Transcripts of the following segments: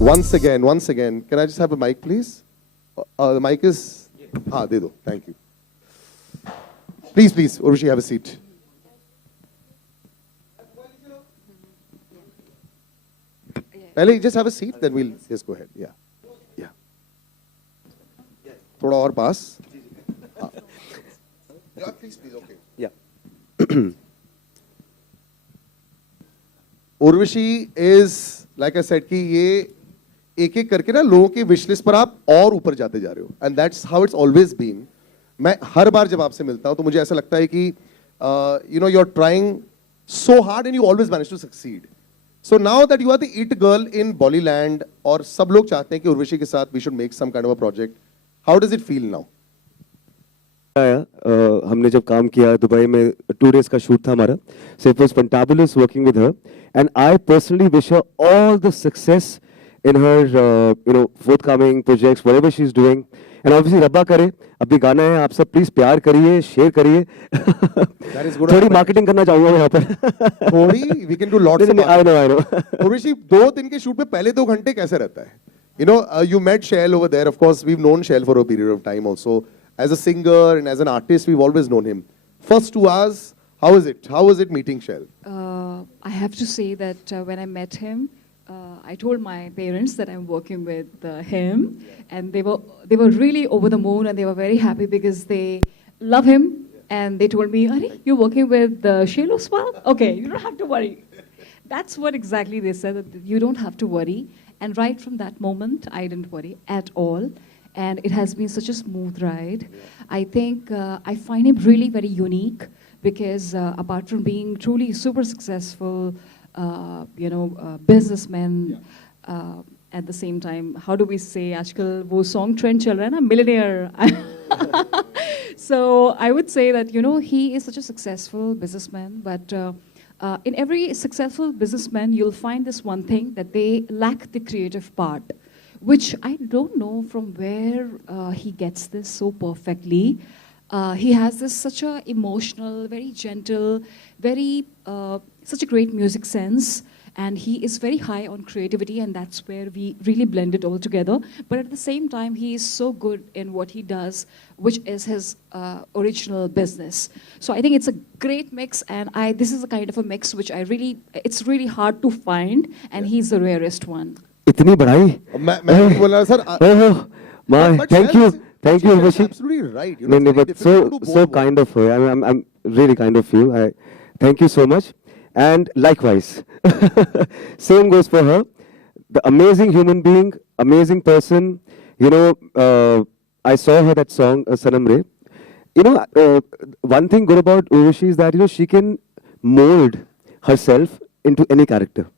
Once again. Can I just have a mic, please? The mic is... हाँ, दे दो. Thank you. Please, Urvashi, have a seat. Pehले, just have a seat, then we'll just go ahead. Yeah. थोड़ा और पास. Yeah, please, okay. Yeah. Urvashi is, like I said, कि ये एक एक करके ना लोगों की विश लिस्ट पर आप और ऊपर जाते जा रहे हो, and that's how it's always been. मैं हर बार जब आपसे मिलता हूं तो मुझे ऐसा लगता है कि you know you are trying so hard and you always manage to succeed. So now that you are the it girl in Bollyland और सब लोग चाहते हैं कि उर्वशी के साथ we should make some kind of a project, how does it feel now? हमने जब काम किया दुबई में 2 days का शूट था हमारा, so it was fantabulous working with her and I personally wish her all the success in her forthcoming projects, whatever she's doing, and obviously रब्बा करे. अभी गाना है, आप सब प्लीज प्यार करिए, शेयर करिए. थोड़ी मार्केटिंग करना चाहूंगा मैं यहाँ पर. थोड़ी we can do lots of I know. Urvashi 2 दिन के शूट में पहले 2 घंटे कैसे रहता है? You know, you met Shail over there. Of course, we've known Shail for a period of time also. As a singer and as an artist, we've always known him. First 2 hours, how is it? How was it meeting Shail? I have to say that when I met him, I told my parents that I'm working with him, and they were really over the moon, and they were very happy because they love him, and they told me, "Are you're working with Shail Oswal? Okay, you don't have to worry." That's what exactly they said, that you don't have to worry. And right from that moment, I didn't worry at all. And it has been such a smooth ride. I think I find him really very unique because apart from being truly super successful, businessman, at the same time, how do we say, आजकल वो song trend चल रहा है ना, millionaire. So I would say that, he is such a successful businessman, but in every successful businessman, you'll find this one thing, that they lack the creative part, which I don't know from where he gets this so perfectly. He has this such a emotional, very gentle, very such a great music sense, and he is very high on creativity, and that's where we really blend it all together. But at the same time, he is so good in what he does, which is his original business. So I think it's a great mix, and this is a kind of a mix which it's really hard to find, and he's the rarest one. इतनी बढ़ाई. मैं बोल रहा sir. Thank you, Urvashi. Absolutely right. No, but so kind of her. I'm really kind of you. Thank you so much. And likewise, same goes for her. The amazing human being, amazing person. I saw her that song Sanam Re. One thing good about Urvashi is that she can mold herself into any character.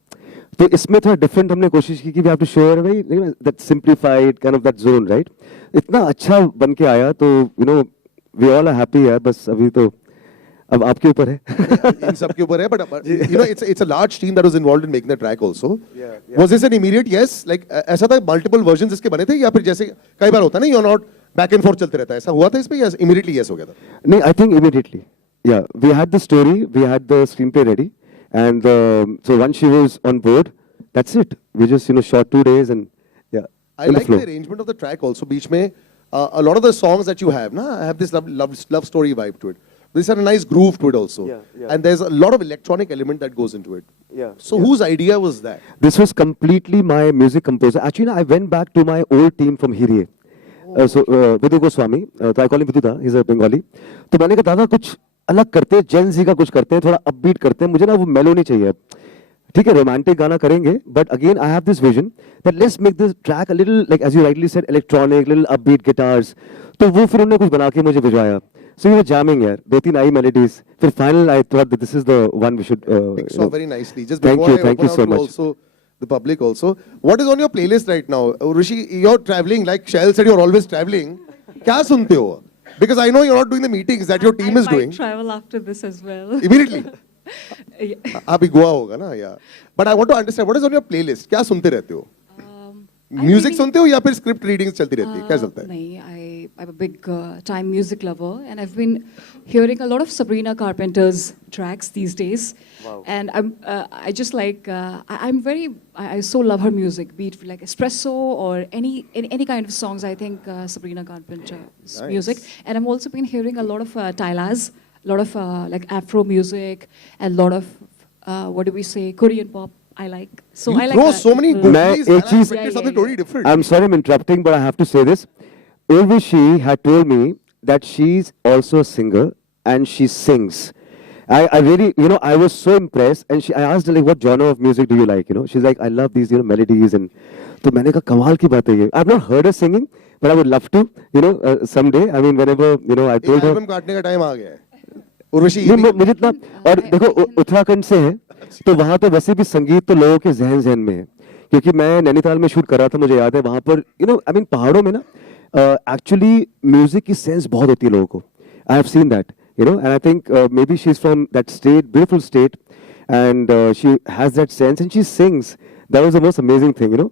तो इसमें थोड़ा different हमने कोशिश की कि we have to show भाई that simplified kind of that zone, right? इतना अच्छा बन के आया तो वी ऑल आर हैप्पी यार. बस अभी तो अब आपके ऊपर है. इन सब के ऊपर है, but it's a large team that was involved in making the track also. Was this an immediate yes, like ऐसा था मल्टीपल वर्जंस इसके बने थे, या फिर जैसे कई बार होता है ना, you are not back and forth चलते रहता है, ऐसा हुआ था इसमें या इमीडिएटली यस हो गया था? नहीं, I think immediately. Yeah we had the story, we had the screenplay ready, and so once she was on board, that's it. We just shot 2 days and yeah. I like the arrangement of the track also. Beach mein a lot of the songs that you have have this love story vibe to it. There's a nice groove to it also. Yeah. And there's a lot of electronic element that goes into it. Yeah. So whose idea was that? This was completely my music composer. Actually, I went back to my old team from Hirie. So Vidu Goswami, so I call him Vidu da, he's a Bengali. तो मैंने कहा दादा कुछ अलग करते हैं, जेन जी का कुछ करते हैं, थोड़ा अपबीट करते हैं, मुझे ना वो मेलो नहीं चाहिए. ठीक है, रोमांटिक गाना करेंगे, but again I have this vision that let's make this track a little, like as you rightly said, electronic, little upbeat guitars. तो वो फिर उन्होंने कुछ बना के मुझे भिजवाया. सो वी वर जैमिंग यार, 2-3 आई मेलोडीज. फिर final I thought that this is the one we should. So very nicely. Just thank you so much. Also, the public also. What is on your playlist right now? Urvashi, you're traveling, like Shail said, you're always traveling. क्या सुनते हो? Because I know you're not doing the meetings that your team is doing. I might travel after this as well. Immediately. Yeah. अभी गोवा होगा ना, या. But I want to understand what is on your playlist. क्या सुनते रहते हो? Music सुनते हो या फिर स्क्रिप्ट रीडिंग्स चलती रहती है? क्या चलता है? नहीं, I'm a big time music lover, and I've been hearing a lot of Sabrina Carpenter's tracks these days. Wow. And I just like, I so love her music, be it like espresso or any kind of songs. I think Sabrina Carpenter's Nice. music. And I've also been hearing a lot of Tylaz, a lot of like Afro music, and a lot of what do we say, Korean pop. I like. So You I like throw that. so many people- मैं goodies एक and I चीज- expected Yeah, something yeah, totally different. I'm sorry I'm interrupting, but I have to say this. Urvashi had told me that she's also a singer and she sings. I really, you know, I was so impressed, and I asked her like, what genre of music do you like? You know, she's like, I love these, you know, melodies, and तो मैंने कहा कमाल की बात है ये. I've not heard her singing, but I would love to, you know, someday. I mean, whenever, you know, I एक told her. Album काटने का टाइम आ गया है उर्वशी नहीं, मुझे इतना, और देखो उत्तराखंड से है, तो वहाँ पे वैसे भी संगीत तो लोगों के जहन जहन में है, क्योंकि मैं नैनीताल में शूट कर रहा था, मुझे याद है वहाँ पर, यू नो, आई मीन पहाड़ों में ना एक्चुअली म्यूजिक की सेंस बहुत होती है लोगों को. I have seen that, you know, and I think maybe she's from that state, beautiful state, and she has that sense and she sings. That was the most amazing thing, you know.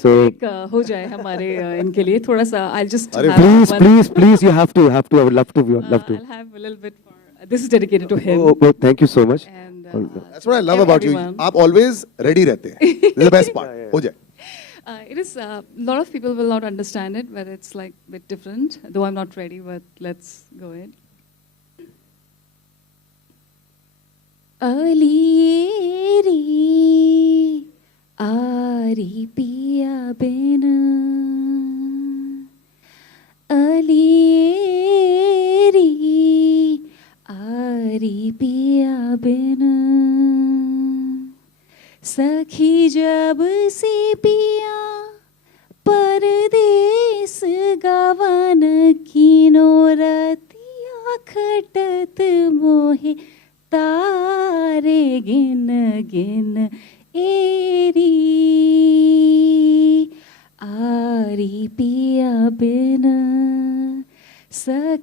So एक हो जाए हमारे इनके लिए थोड़ा सा. I'll just अरे have please, one- please, please, you have to. I would love to. Love to. I'll have a little bit for. This is dedicated to him. Oh, thank you so much. And That's what I love about you. everyone. आप always ready रहते हैं. This is the best part. हो जाए. It is a lot of people will not understand it, but it's like a bit different. Though I'm not ready, but let's go ahead. अलिएरी आरी पिया बिन अलिएरी आरी पिया बिन सखी जब से पिया परदेस गवन कीनो रतिया खटत मोहे तारे गिन गिन एरी आरी पिया बिन सखीरी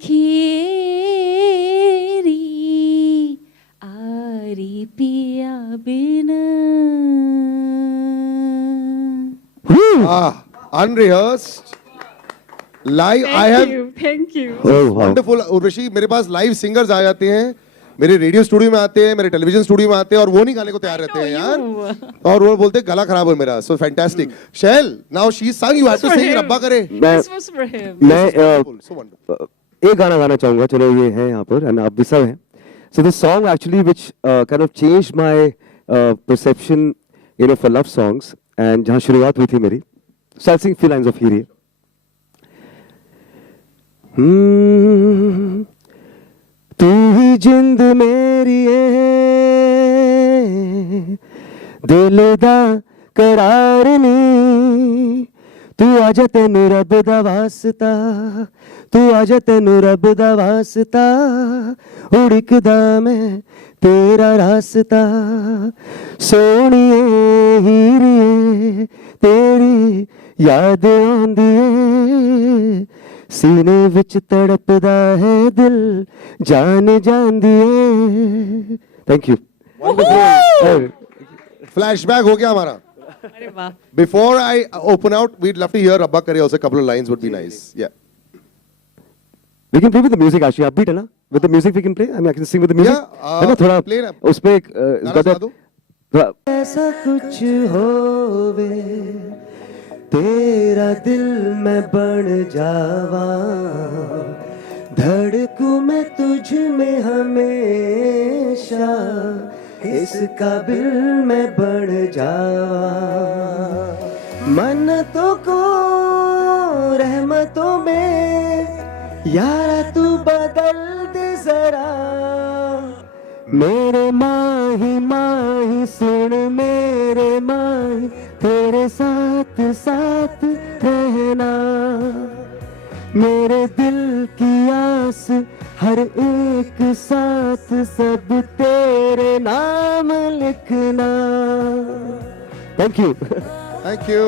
आरी पिया बिन. Unrehearsed. Live. I have Thank you. Oh, wow. wonderful. Urvashi मेरे पास लाइव सिंगर्स आ जाते हैं, मेरे रेडियो स्टूडियो में आते हैं, मेरे टेलीविजन स्टूडियो में आते हैं, और वो नहीं गाने को तैयार रहते हैं यार, और वो बोलते हैं गला खराब है मेरा. So fantastic. Shall, now she sang, you have to sing. रब्बा करे. This was for him. मैं Wonderful, so wonderful. एक गाना गाना चाहूंगा. चलो ये है यहाँ पर, and आप भी सब हैं. So this song actually which kind of changed my perception, you know, for love songs, and जहाँ शुरुआत हुई थी मेरी. So I'll sing few lines of Hiri. तू ही जिंद मेरी है, दिल दा करार नी, तू आजा तेनू रब दा वास्ता, तू आजा तेनू रब दा वास्ता, उड़कदा मैं तेरा रास्ता, सोनिए हीरिए तेरी याद आंदी है, सीने विच तड़पदा है दिल जान जांदी है. Thank you. Flashback हो गया हमारा. अरे वाह. Before I open out, we'd love to hear रब्बा करे also. A couple of lines would be nice. Yeah. We can play with the music actually. Upbeat है ना? With the music we can play. I mean I can sing with the music. Yeah, है ना थोड़ा play ना. उसपे एक गाना सुना दो. थोड़ा ऐसा कुछ होवे तेरा दिल मैं बन जावा, धड़कूं मैं तुझ में हमेशा, इस काबिल मैं बन जावा, मन्नतों को रहमतों में यारा तू बदल दे जरा, मेरे माही सुन मेरे माही, तेरे साथ साथ रहना, मेरे दिल की आस हर एक साथ सब तेरे नाम लिखना. Thank you. Thank you.